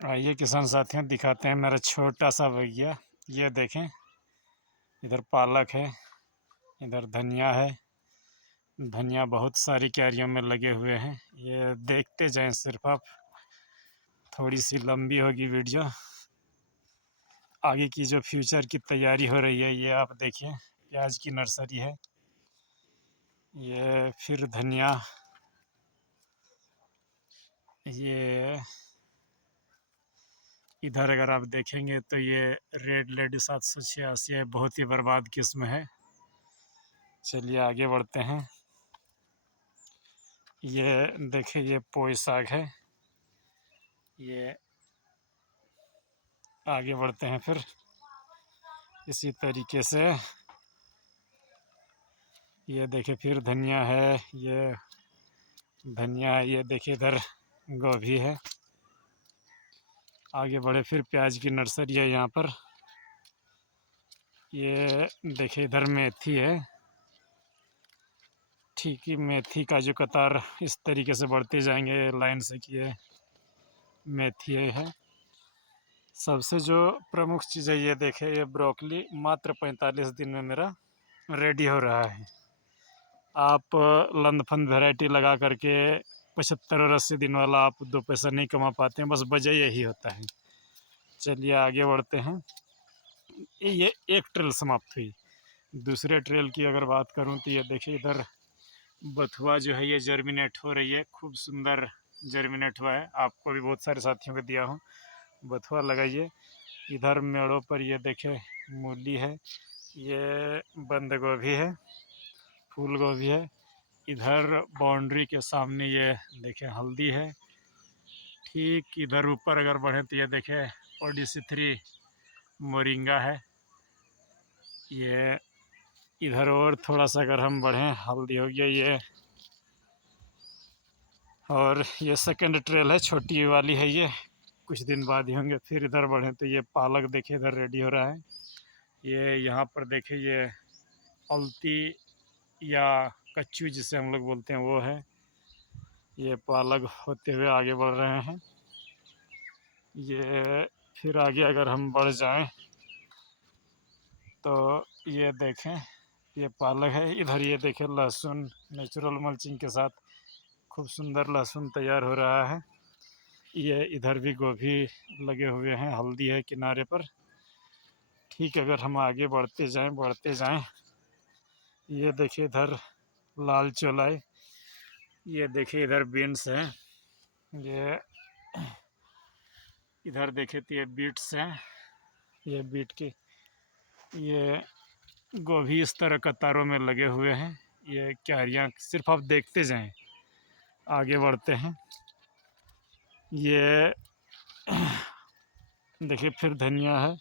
आइए किसान साथियों, दिखाते हैं मेरा छोटा सा बगिया। ये देखें, इधर पालक है, इधर धनिया है। धनिया बहुत सारी क्यारियों में लगे हुए हैं। ये देखते जाएं, सिर्फ आप। थोड़ी सी लंबी होगी वीडियो। आगे की जो फ्यूचर की तैयारी हो रही है, ये आप देखिए। प्याज की नर्सरी है ये, फिर धनिया। ये इधर अगर आप देखेंगे तो ये रेड लेडी 786 है, बहुत ही बर्बाद किस्म है। चलिए आगे बढ़ते हैं। ये देखिए, ये पोई साग है। ये आगे बढ़ते हैं फिर इसी तरीके से। ये देखिए, फिर धनिया है। ये धनिया है। ये देखिए, इधर गोभी है। आगे बढ़े, फिर प्याज की नर्सरी है यहाँ पर। ये देखिए, इधर मेथी है। ठीक ही मेथी का जो कतार इस तरीके से बढ़ते जाएंगे लाइन से कि ये मेथी है। सबसे जो प्रमुख चीज़ है, ये देखे, ये ब्रोकली मात्र 45 दिन में मेरा रेडी हो रहा है। आप लंदफंद वैरायटी लगा करके 75 और 80 दिन वाला आप 2 पैसा नहीं कमा पाते हैं। बस वजह यही होता है। चलिए आगे बढ़ते हैं। ये एक ट्रेल समाप्त हुई। दूसरे ट्रेल की अगर बात करूं तो ये देखिए, इधर बथुआ जो है ये जर्मिनेट हो रही है। खूब सुंदर जर्मिनेट हुआ है। आपको भी बहुत सारे साथियों को दिया हूँ, बथुआ लगाइए। इधर मेड़ों पर ये देखे, मूली है। ये बंद गोभी है, फूल गोभी है। इधर बाउंड्री के सामने ये देखें, हल्दी है। ठीक इधर ऊपर अगर बढ़े तो ये देखें, ओडिसी 3 मोरिंगा है। ये इधर और थोड़ा सा अगर हम बढ़ें, हल्दी हो गया ये। और ये सेकंड ट्रेल है, छोटी वाली है ये, कुछ दिन बाद ही होंगे। फिर इधर बढ़ें तो ये पालक देखिए, इधर रेडी हो रहा है। ये यहाँ पर देखिए, ये अलती या कच्चू जिसे हम लोग बोलते हैं वो है। ये पालक होते हुए आगे बढ़ रहे हैं। ये फिर आगे अगर हम बढ़ जाएं तो ये देखें, ये पालक है। इधर ये देखें, लहसुन नेचुरल मल्चिंग के साथ खूब सुंदर लहसुन तैयार हो रहा है। ये इधर भी गोभी लगे हुए हैं, हल्दी है किनारे पर। ठीक, अगर हम आगे बढ़ते जाएं, ये देखिए, इधर लाल चौलाई। ये देखिए, इधर बीन्स हैं। ये इधर देखे तो ये बीट्स हैं। ये बीट की ये गोभी इस तरह कतारों में लगे हुए हैं। ये क्यारियाँ सिर्फ आप देखते जाएं। आगे बढ़ते हैं। ये देखिए, फिर धनिया है।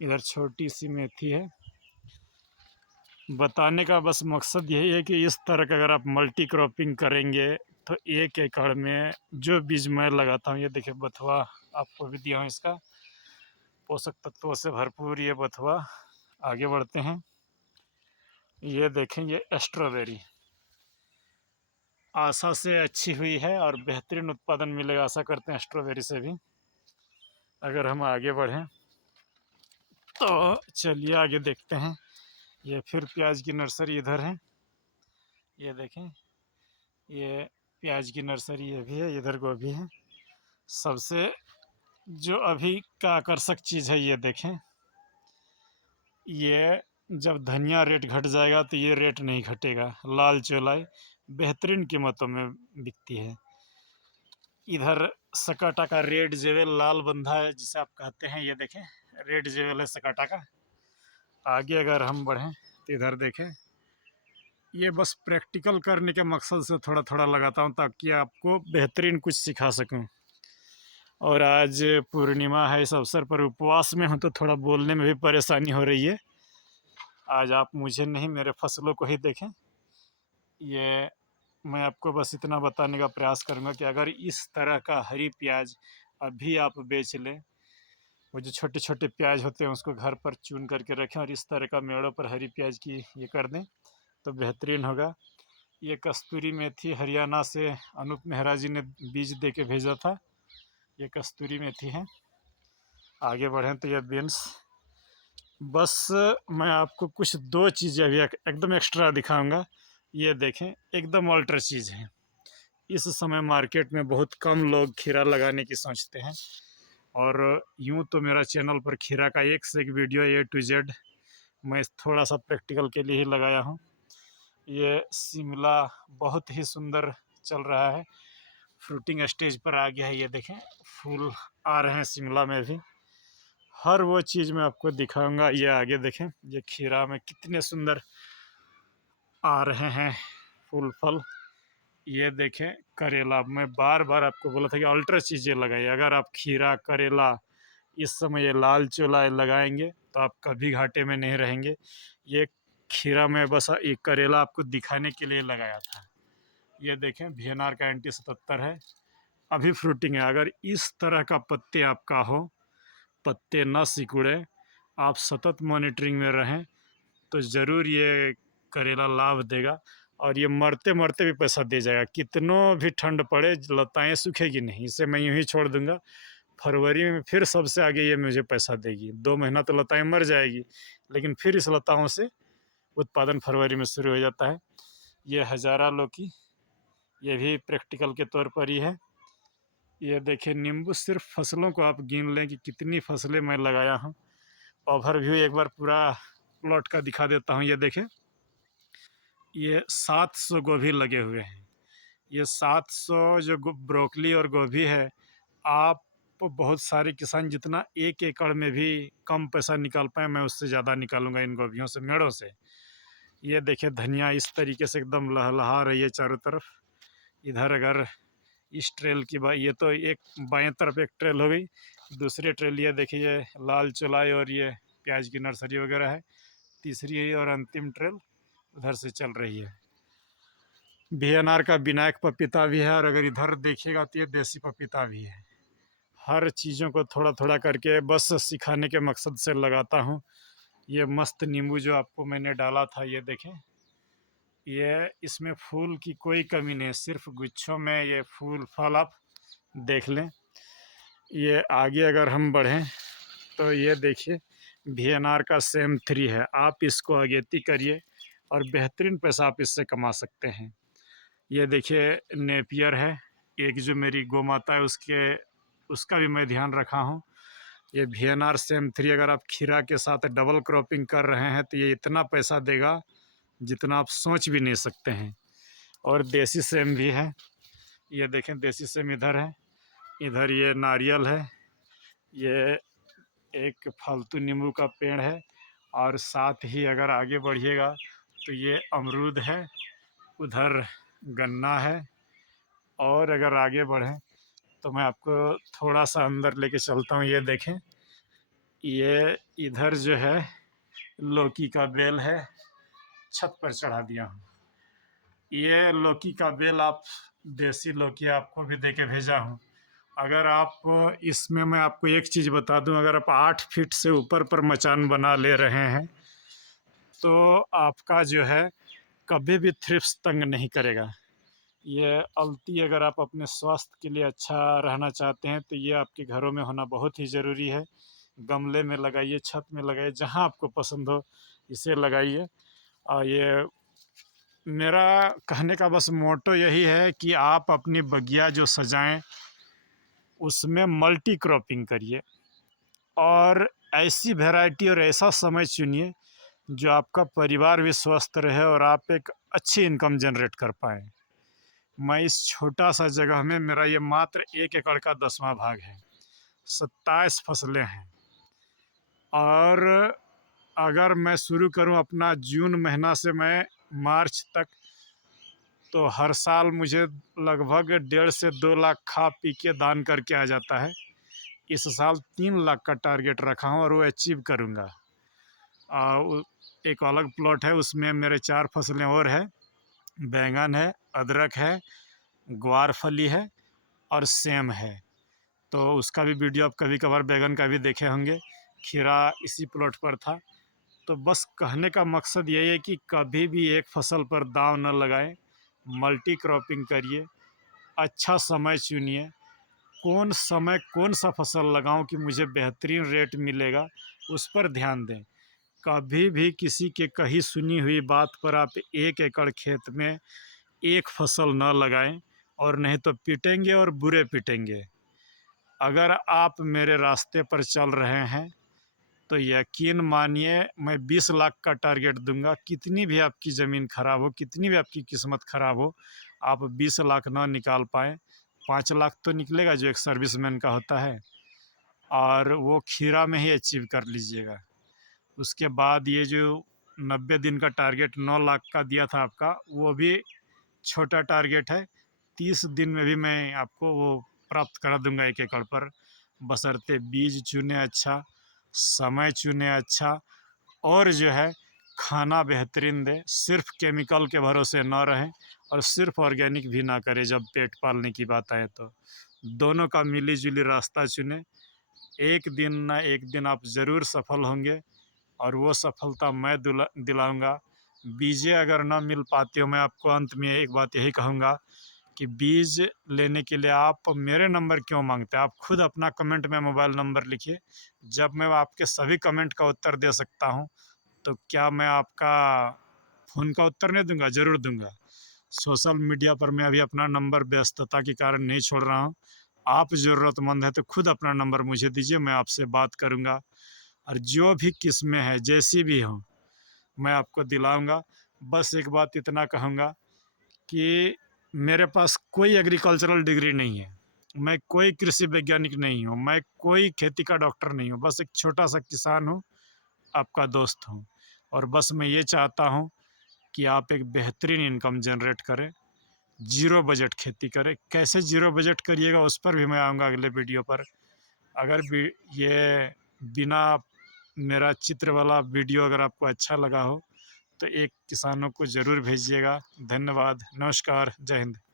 इधर छोटी सी मेथी है। बताने का बस मकसद यही है कि इस तरह का अगर आप मल्टी क्रॉपिंग करेंगे तो 1 एकड़ में जो बीज मैं लगाता हूँ, ये देखिए बथुआ, आपको भी दिया हूँ इसका, पोषक तत्वों से भरपूर ये बथुआ। आगे बढ़ते हैं। ये देखें, ये स्ट्रॉबेरी आशा से अच्छी हुई है और बेहतरीन उत्पादन मिलेगा, आशा करते हैं स्ट्रॉबेरी से भी। अगर हम आगे बढ़ें तो चलिए आगे देखते हैं। ये फिर प्याज की नर्सरी इधर है। ये देखें, ये प्याज की नर्सरी ये भी है। इधर गोभी है। सबसे जो अभी का आकर्षक चीज़ है, ये देखें, ये जब धनिया रेट घट जाएगा तो ये रेट नहीं घटेगा। लाल चौलाई बेहतरीन कीमतों में बिकती है। इधर सकाटा का रेड जेवल लाल बंधा है जिसे आप कहते हैं। ये देखें, रेड जेवल है सकाटा का। आगे अगर हम बढ़ें तो इधर देखें, ये बस प्रैक्टिकल करने के मकसद से थोड़ा थोड़ा लगाता हूँ ताकि आपको बेहतरीन कुछ सिखा सकूँ। और आज पूर्णिमा है, इस अवसर पर उपवास में हूँ तो थोड़ा बोलने में भी परेशानी हो रही है। आज आप मुझे नहीं, मेरे फसलों को ही देखें। ये मैं आपको बस इतना बताने का प्रयास करूँगा कि अगर इस तरह का हरी प्याज अभी आप बेच लें, वो जो छोटे छोटे प्याज होते हैं उसको घर पर चुन करके रखें और इस तरह का मेड़ों पर हरी प्याज की ये कर दें तो बेहतरीन होगा। ये कस्तूरी मेथी हरियाणा से अनूप मेहरा जी ने बीज दे के भेजा था। ये कस्तूरी मेथी है। आगे बढ़ें तो ये बीन्स। बस मैं आपको कुछ दो चीज़ें अभी एकदम एक्स्ट्रा दिखाऊंगा। ये देखें, एकदम अल्टर चीज़ है। इस समय मार्केट में बहुत कम लोग खीरा लगाने की सोचते हैं, और यूं तो मेरा चैनल पर खीरा का एक से एक वीडियो A to Z मैं थोड़ा सा प्रैक्टिकल के लिए ही लगाया हूं। ये शिमला बहुत ही सुंदर चल रहा है, फ्रूटिंग स्टेज पर आ गया है। ये देखें, फूल आ रहे हैं शिमला में भी। हर वो चीज़ मैं आपको दिखाऊंगा। ये आगे देखें, ये खीरा में कितने सुंदर आ रहे हैं फूल फल। ये देखें करेला, मैं बार बार आपको बोला था कि अल्ट्रा चीज़ें लगाइए। अगर आप खीरा करेला इस समय ये लाल चूल्हा लगाएंगे तो आप कभी घाटे में नहीं रहेंगे। ये खीरा मैं बस ये करेला आपको दिखाने के लिए लगाया था। ये देखें VNR का NT77 है, अभी फ्रूटिंग है। अगर इस तरह का पत्ते आपका हो, पत्ते ना सिकुड़े, आप सतत मॉनिटरिंग में रहें, तो ज़रूर ये करेला लाभ देगा। और ये मरते मरते भी पैसा दे जाएगा। कितनों भी ठंड पड़े, लताएँ सूखेगी नहीं। इसे मैं यूँ ही छोड़ दूँगा, फरवरी में फिर सबसे आगे ये मुझे पैसा देगी। 2 महीना तो लताएँ मर जाएगी, लेकिन फिर इस लताओं से उत्पादन फरवरी में शुरू हो जाता है। ये हजारा लौकी, ये भी प्रैक्टिकल के तौर पर ही है। ये देखिए नींबू, सिर्फ फसलों को आप गिन लें कि कितनी फसलें मैं लगाया हूँ। ओवरव्यू एक बार पूरा प्लॉट का दिखा देता हूँ। ये देखिए, ये 700 गोभी लगे हुए हैं। ये 700 जो ब्रोकली और गोभी है, आप बहुत सारे किसान जितना 1 एकड़ में भी कम पैसा निकाल पाए, मैं उससे ज़्यादा निकालूंगा इन गोभियों से, मेड़ों से। ये देखिए धनिया इस तरीके से एकदम लहलहा रही है चारों तरफ। इधर अगर इस ट्रेल की बात, ये तो एक बाएं तरफ एक ट्रेल हो गई। दूसरी ट्रेल ये देखिए, ये लाल चौलाई और ये प्याज की नर्सरी वगैरह है। तीसरी और अंतिम ट्रेल उधर से चल रही है। VNR का विनायक पपीता भी है, और अगर इधर देखिएगा तो ये देसी पपीता भी है। हर चीज़ों को थोड़ा थोड़ा करके बस सिखाने के मकसद से लगाता हूँ। ये मस्त नींबू जो आपको मैंने डाला था, ये देखें, ये इसमें फूल की कोई कमी नहीं है, सिर्फ गुच्छों में ये फूल फल आप देख लें। ये आगे अगर हम बढ़ें तो ये देखिए VNR का SEM3 है। आप इसको अगेती करिए और बेहतरीन पैसा आप इससे कमा सकते हैं। ये देखिए नेपियर है, एक जो मेरी गौ माता है उसका भी मैं ध्यान रखा हूँ। ये VNR SEM3 अगर आप खीरा के साथ डबल क्रॉपिंग कर रहे हैं तो ये इतना पैसा देगा जितना आप सोच भी नहीं सकते हैं। और देसी सेम भी है। ये देखें देसी सेम इधर है, इधर ये नारियल है, ये एक फालतू नींबू का पेड़ है, और साथ ही अगर आगे बढ़िएगा तो ये अमरूद है, उधर गन्ना है। और अगर आगे बढ़ें तो मैं आपको थोड़ा सा अंदर लेके चलता हूँ। ये देखें, ये इधर जो है लौकी का बेल है, छत पर चढ़ा दिया हूँ। ये लौकी का बेल, आप देसी लौकी आपको भी दे के भेजा हूँ। अगर आप इसमें, मैं आपको एक चीज़ बता दूं, अगर आप 8 फीट से ऊपर पर मचान बना ले रहे हैं तो आपका जो है कभी भी थ्रिप्स तंग नहीं करेगा। ये अल्टी अगर आप अपने स्वास्थ्य के लिए अच्छा रहना चाहते हैं तो ये आपके घरों में होना बहुत ही ज़रूरी है। गमले में लगाइए, छत में लगाइए, जहाँ आपको पसंद हो इसे लगाइए। और ये मेरा कहने का बस मोटो यही है कि आप अपनी बगिया जो सजाएं उसमें मल्टी क्रॉपिंग करिए, और ऐसी वैरायटी और ऐसा समय चुनिए जो आपका परिवार भी स्वस्थ रहे और आप एक अच्छी इनकम जनरेट कर पाएँ। मैं इस छोटा सा जगह में, मेरा ये मात्र 1 एकड़ का 10वां भाग है, 27 फसलें हैं। और अगर मैं शुरू करूं अपना जून महीना से मैं मार्च तक, तो हर साल मुझे लगभग 1.5 से 2 लाख खा पी के दान करके आ जाता है। इस साल 3 लाख का टारगेट रखा हूँ और वो अचीव करूँगा। एक अलग प्लॉट है, उसमें मेरे 4 फसलें और है, बैंगन है, अदरक है, ग्वार फली है और सेम है। तो उसका भी वीडियो आप कभी कभार बैंगन का भी देखे होंगे। खीरा इसी प्लॉट पर था। तो बस कहने का मकसद यही है कि कभी भी एक फसल पर दाव न लगाएं, मल्टी क्रॉपिंग करिए, अच्छा समय चुनिए, कौन समय कौन सा फसल लगाऊं कि मुझे बेहतरीन रेट मिलेगा, उस पर ध्यान दें। कभी भी किसी के कही सुनी हुई बात पर आप 1 एकड़ खेत में एक फसल न लगाएं, और नहीं तो पिटेंगे और बुरे पिटेंगे। अगर आप मेरे रास्ते पर चल रहे हैं तो यकीन मानिए मैं 20 लाख का टारगेट दूंगा। कितनी भी आपकी ज़मीन खराब हो, कितनी भी आपकी किस्मत खराब हो, आप 20 लाख ना निकाल पाएँ, 5 लाख तो निकलेगा जो एक सर्विसमैन का होता है, और वो खीरा में ही अचीव कर लीजिएगा। उसके बाद ये जो 90 दिन का टारगेट 9 लाख का दिया था आपका, वो भी छोटा टारगेट है। 30 दिन में भी मैं आपको वो प्राप्त करा दूंगा 1 एकड़ पर, बशर्ते बीज चुने अच्छा, समय चुने अच्छा, और जो है खाना बेहतरीन दे। सिर्फ केमिकल के भरोसे ना रहें और सिर्फ ऑर्गेनिक भी ना करें जब पेट पालने की बात आए तो। दोनों का मिली जुली रास्ता चुने। एक दिन ना एक दिन आप ज़रूर सफल होंगे, और वो सफलता मैं दिलाऊंगा। बीजें अगर ना मिल पाती हो, मैं आपको अंत में एक बात यही कहूँगा कि बीज लेने के लिए आप मेरे नंबर क्यों मांगते हैं? आप खुद अपना कमेंट में मोबाइल नंबर लिखिए। जब मैं आपके सभी कमेंट का उत्तर दे सकता हूँ, तो क्या मैं आपका फ़ोन का उत्तर नहीं दूंगा? ज़रूर दूंगा। सोशल मीडिया पर मैं अभी अपना नंबर व्यस्तता के कारण नहीं छोड़ रहा हूँ। आप ज़रूरतमंद है तो खुद अपना नंबर मुझे दीजिए, मैं आपसे बात करूँगा, और जो भी किस्में हैं जैसी भी हों मैं आपको दिलाऊंगा। बस एक बात इतना कहूँगा कि मेरे पास कोई एग्रीकल्चरल डिग्री नहीं है, मैं कोई कृषि वैज्ञानिक नहीं हूँ, मैं कोई खेती का डॉक्टर नहीं हूँ, बस एक छोटा सा किसान हूँ, आपका दोस्त हूँ। और बस मैं ये चाहता हूँ कि आप एक बेहतरीन इनकम जनरेट करें, जीरो बजट खेती करें। कैसे जीरो बजट करिएगा उस पर भी मैं आऊँगा अगले वीडियो पर। अगर भी ये बिना मेरा चित्र वाला वीडियो अगर आपको अच्छा लगा हो तो एक किसानों को ज़रूर भेजिएगा। धन्यवाद, नमस्कार, जय हिंद।